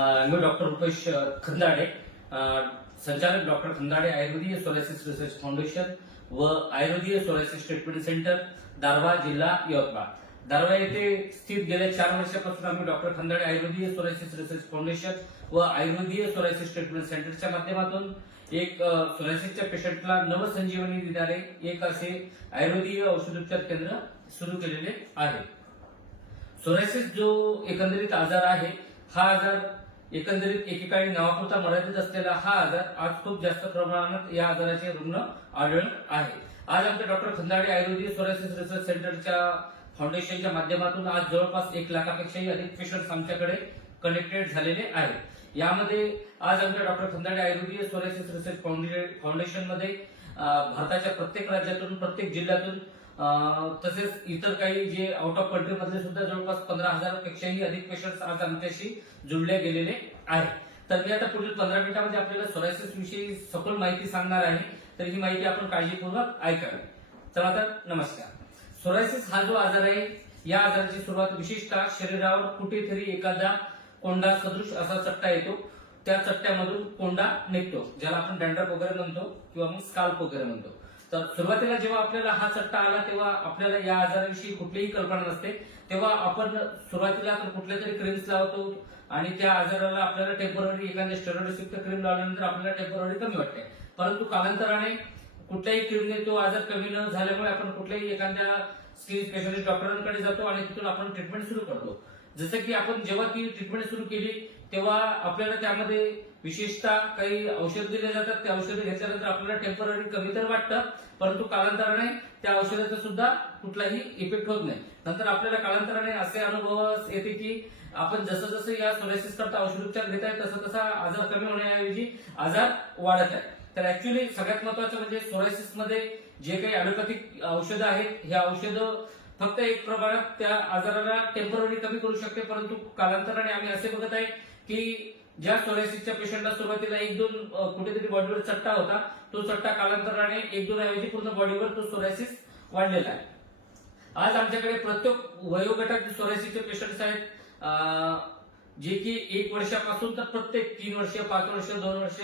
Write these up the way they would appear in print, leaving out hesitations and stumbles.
मी doctor Rupesh Khandade, संचालक doctor Khandade आयुर्वेदीय psoriasis research foundation व आयुर्वेदीय psoriasis treatment centre, Darwha, जिल्हा यवतमाळ. दारव्हा येथे स्थित गेल्या 4 वर्षापासून आम्ही doctor Khandade आयुर्वेदीय psoriasis research foundation व आयुर्वेदीय सोरायसिस ट्रीटमेंट सेंटरच्या माध्यमातून एक सोरायसिसच्या पेशंटला नवसंजीवनी देणारे एक असे आयुर्वेदीय औषधोपचार केंद्र सुरू केलेले आहे. सोरायसिस जो एकंदरीत आजार आहे, हा आजार एकंदरीत एकेकाळी नावापुरता मर्यादित असलेला हा आजार आज खूप जास्त प्रमाणात या आजाराचे रुग्ण आढळून आहे. आज आमच्या डॉक्टर खंदाडे आयुर्वेदीय सोरायसिस रिसर्च सेंटरच्या फाउंडेशनच्या माध्यमातून आज जवळपास 1 लाखापेक्षाही अधिक पेशंट्स आमच्याकडे कनेक्टेड झालेले आहेत. यामध्ये आज आमच्या डॉक्टर खंदाडे आयुर्वेदीय सोरायसिस रिसर्च फाउंडेशनमध्ये भारताच्या प्रत्येक राज्यातून, प्रत्येक जिल्ह्यातून तसेच इतर काही जे आउट ऑफ कंट्री मधले सुद्धा जवळपास 15,000 पेक्षाही अधिक पेशंट्स आज आमच्याशी जुळले गेलेले आहेत. तर मी आता पुढील 15 मिनिटांमध्ये आपल्याला सोरायसिस विषयी सखोल माहिती सांगणार आहे. तर ही माहिती आपण काळजीपूर्वक ऐकावी. चला तर नमस्कार. सोरायसिस हा जो आजार आहे, या आजाराची सुरुवात विशेषतः शरीरावर कुठेतरी एखादा कोंडा सदृश असा चट्टा येतो, त्या चट्ट्यामधून कोंडा निघतो, ज्याला आपण डॅन्ड्रफ वगैरे म्हणतो किंवा मग स्काल्प वगैरे म्हणतो. तर सुरुवातीला जेव्हा आपल्याला हा चट्टा आला तेव्हा आपल्याला या आजाराविषयी कुठलीही कल्पना नसते. तेव्हा आपण सुरुवातीला कुठल्या तरी क्रीम्स लावतो आणि त्या आजाराला आपल्याला टेम्पररी एखाद्या स्टेरॉइडयुक्त क्रीम लावल्यानंतर आपल्याला टेम्पररी कमी वाटते. परंतु कालांतराने कुठल्याही क्रीमने तो आजार कमी न झाल्यामुळे आपण कुठल्याही एखाद्या स्किन स्पेशलिस्ट डॉक्टरांकडे जातो आणि तिथून आपण ट्रीटमेंट सुरू करतो. जसं की आपण जेव्हा ती ट्रीटमेंट सुरू केली तेव्हा आपल्याला त्यामध्ये विशेषतः काही औषध दिले जातात. त्या औषधं घेतल्यानंतर आपल्याला टेम्पररी कमी तर वाटतं, परंतु कालांतराने त्या औषधाचा सुद्धा कुठलाही इफेक्ट होत नाही. नंतर आपल्याला कालांतराने असे अनुभव येते की आपण जसं जसं या सोरायसिस करता औषधोपचार घेत आहे तसं तसा आजार कमी होण्याऐवजी आजार वाढत आहे. तर ऍक्च्युअली सगळ्यात महत्वाचं म्हणजे सोरायसिस मध्ये जे काही ॲलोपॅथिक औषधं आहेत, हे औषधं फक्त एक प्रमाणात त्या आजाराला टेम्पररी कमी करू शकते, परंतु कालांतराने आम्ही असे बघत आहे की ज्या सोरायसिसच्या पेशंटला सुरुवातीला 1-2 कुठेतरी बॉडीवर चट्टा होता, तो चट्टा कालांतराने 1-2 ऐवजी पूर्ण बॉडीवर तो सोरायसिस वाढलेला आहे. आज आमच्याकडे प्रत्येक वयोगटातील सोरायसिसचे पेशंट्स आहेत, जे की 1 वर्षापासून तर प्रत्येक 3 वर्ष, 5 वर्ष, 2 वर्ष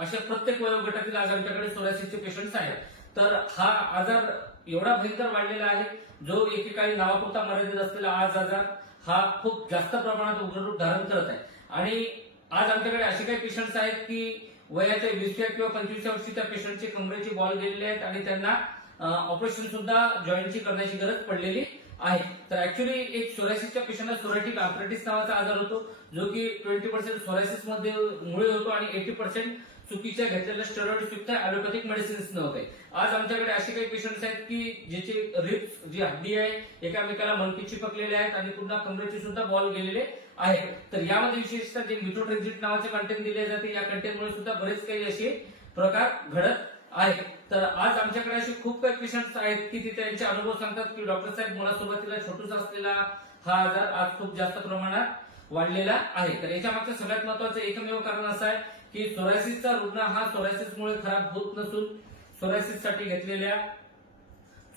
अशा प्रत्येक वयोगटातील आज आमच्याकडे सोरायसिसचे पेशंट्स आहेत. तर हा आजार एवढा भयंकर वाढलेला आहे, जो एकेकाळी नावापुरता मर्यादित असलेला आज आजार हा खूप जास्त प्रमाणात उग्ररूप धारण करत आहे. आणि आज आमच्याकडे असे काही पेशंट्स आहेत की वयाच्या 20व्या किंवा 25व्या वर्षी त्या पेशंटचे कमरेचे बॉल गेलेले आहेत आणि त्यांना ऑपरेशन सुद्धा जॉईंटची करण्याची गरज पडलेली आहे. तर ऍक्च्युअली एक सोरायसिसच्या पेशंटला सोरायटिक आर्थरायटिस नावाचा आजार होतो, जो की 20% सोरायसिस मध्ये मुळे होतो आणि 80% चुकीच्या घेतलेल्या स्टेरॉइड्स युक्त ॲलोपॅथिक मेडिसिन्स नव्हते. आज आमच्याकडे असे काही पेशंट्स आहेत की ज्याचे रिब्स, जी हड्डी आहे, एकामेकाला मणकी चिपकलेले आहेत आणि पुन्हा कमरेचे सुद्धा बॉल गेलेले आहेत. तर यामध्ये विशेषतः जे मिथोट्रेक्झिट नावाचे कंटेंट दिले जाते, या कंटेंटमुळे सुद्धा बरेच काही असे प्रकार घडत आहेत. तर आज आमच्याकडे असे खूप काही पेशंट्स आहेत की ते त्यांचे अनुभव सांगतात की डॉक्टर साहेब, मला सुरुवातीला छोटूसा असलेला हा आजार आज खूप जास्त प्रमाणात वाढलेला आहे. तर याच्या मागचं सगळ्यात महत्वाचं एकमेव कारण असं आहे की सोरायसिसचा रुग्ण हा सोरायसिसमुळे खराब होत नसून सोरायसिससाठी घेतलेल्या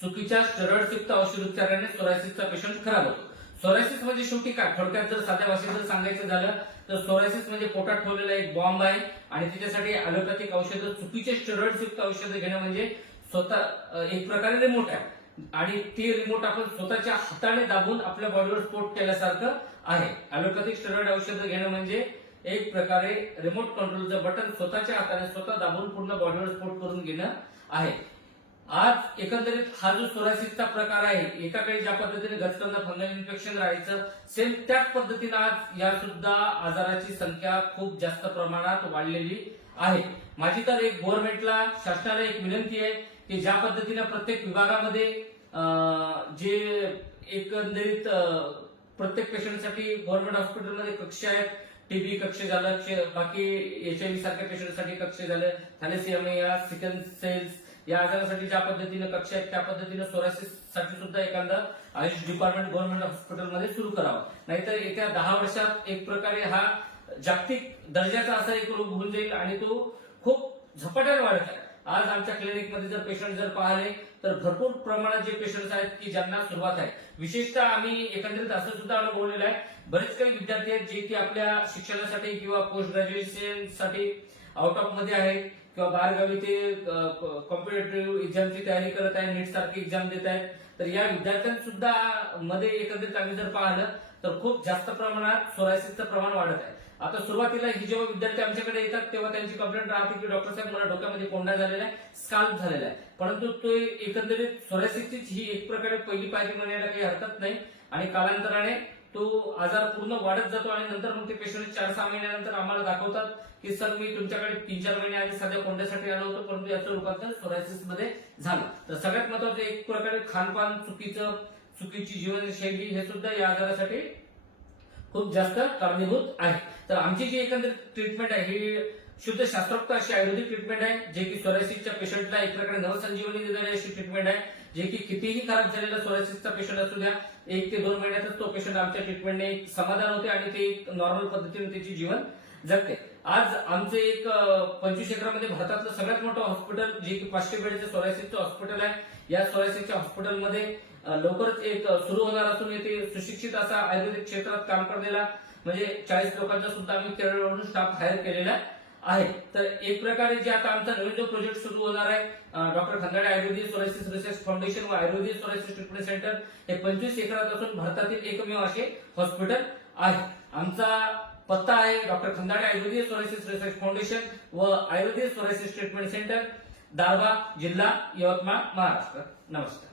चुकीच्या स्टेरॉइडयुक्त औषधोपचाराने सोरायसिसचा पेशंट खराब होतो. सोरायसिस म्हणजे शेवटी काय, थोडक्यात जर साध्या भाषेत जर सांगायचं झालं तर सोरायसिस म्हणजे पोटात ठेवलेला एक बॉम्ब आहे आणि त्याच्यासाठी ॲलोपॅथिक औषधं, चुकीचे स्टेरॉइडयुक्त औषधं घेणं म्हणजे स्वतः एक प्रकारे रिमोट आहे आणि ते रिमोट आपण स्वतःच्या हाताने दाबून आपल्या बॉडीवर स्पोर्ट केल्यासारखं आहे. ॲलोपॅथिक स्टेरॉइड औषधं घेणं म्हणजे एक प्रकारे रिमोट कंट्रोलचं बटन स्वतःच्या हाताने स्वतः दाबून पूर्ण बॉडीवर स्पोर्ट करून घेणं आहे. आज एकंदरीत हा जो सोरायसिसचा प्रकार आहे, एकाकडे ज्या पद्धतीने गचकंद फंगल इन्फेक्शन राहायचं, सेम त्याच पद्धतीने आज या सुद्धा आजाराची संख्या खूप जास्त प्रमाणात वाढलेली आहे. माझी तर एक गव्हर्नमेंटला, शासनाला एक विनंती आहे की ज्या पद्धतीने प्रत्येक विभागामध्ये जे एकंदरीत प्रत्येक पेशंटसाठी गव्हर्नमेंट हॉस्पिटलमध्ये कक्ष आहेत, टीबी कक्ष झालं, बाकी HIV सारख्या पेशंटसाठी कक्ष झालं, थॅलेसिमिया, सिकल सेल्स या आजारासाठी ज्या पद्धतीने कक्ष आहेत, त्या पद्धतीने सोरायसिस साठी सुद्धा एखादं आयुष डिपार्टमेंट गव्हर्नमेंट हॉस्पिटलमध्ये सुरू करावं. नाहीतर येत्या 10 वर्षात एक प्रकारे हा जागतिक दर्जाचा असा एक रोग होऊन जाईल आणि तो खूप झपाट्याने वाढत आहे. आज आमच्या क्लिनिकमध्ये जर पेशंट जर पाहिले तर भरपूर प्रमाणात जे पेशंट्स आहेत की ज्यांना सुरुवात आहे. विशेषतः आम्ही एकंदरीत असं सुद्धा अनुभवलेलं आहे बरेच काही विद्यार्थी आहेत जे की आपल्या शिक्षणासाठी किंवा पोस्ट ग्रॅज्युएशन साठी आउट ऑफ मध्ये आहेत किंवा बाहेरगावी ते कॉम्पिटेटिव्ह एक्झामची तयारी करत आहे, नीट सारखी एक्झाम देत आहेत. तर या विद्यार्थ्यांसुद्धा मध्ये एकंदरीत आम्ही जर पाहिलं तर खूप जास्त प्रमाणात सोरायसिसचं प्रमाण वाढत आहे. आता सुरुवातीला ही जेव्हा विद्यार्थी आमच्याकडे येतात तेव्हा त्यांची कंप्लेंट राहते की डॉक्टर साहेब मला डोक्यामध्ये कोंडा झालेला आहे, स्काल्प झालेला आहे. परंतु तो एकंदरीत सोरायसिसची ही एक प्रकारे पहिली पायरी म्हणायला काही हरकत नाही आणि कालांतराने तो आजार पूर्ण वाढत जातो आणि नंतर मग ते पेशंट 4-6 महिन्यानंतर आम्हाला दाखवतात की सर मी तुमच्याकडे 3-4 महिने आधी साध्या कोंड्यासाठी आलो होतो परंतु याचं रूपांतर सोरायसिस मध्ये झालं. तर सगळ्यात महत्वाचं एक प्रकारे खानपान चुकीची जीवनशैली हे सुद्धा या आजारासाठी खूप जास्त कारणीभूत आहे. तर आमची जी एकंदरीत ट्रीटमेंट आहे ही शुद्ध शास्त्रोक्त अशी आयुर्वेदिक ट्रीटमेंट आहे, जे की सोरायसिसच्या पेशंटला एक प्रकारे नवसंजीवनी देणारी अशी ट्रीटमेंट आहे, जे की कितीही खराब झालेला सोरायसिसचा पेशंट असू द्या 1 ते 2 महिन्यातच तो पेशंट आमच्या ट्रीटमेंटने एक समाधान होते आणि ते एक नॉर्मल पद्धतीने त्याची जीवन जगते. आज आमचे एक 25 एकरामध्ये भारतातलं सगळ्यात मोठं हॉस्पिटल जे की 500 बेडचं सोरायसिसचं हॉस्पिटल आहे. या सोरायसिसच्या हॉस्पिटलमध्ये लवकरच एक सुरू होणार असून येथे सुशिक्षित असा आयुर्वेदिक क्षेत्रात काम करलेला म्हणजे 40 लोकांचा सुद्धा आम्ही केरळवरून स्टाफ हायर केलेला आहे. तर एक प्रकारे जे आता आमचा नवीन जो प्रोजेक्ट सुरू होणार आहे डॉक्टर खंदाडे आयुर्वेदिक सोरायसिस रिसर्च फाउंडेशन व आयुर्वेदिक सोरायसिस ट्रीटमेंट सेंटर हे 25 एकरात असून भारतातील एकमेव असे हॉस्पिटल आहे. आमचा पत्ता आहे डॉक्टर खंदाडे आयुर्वेदिक सोरायसिस रिसर्च फाउंडेशन व आयुर्वेदिक सोरायसिस ट्रीटमेंट सेंटर, दारवा, जिल्हा यवतमाळ, महाराष्ट्र. नमस्कार.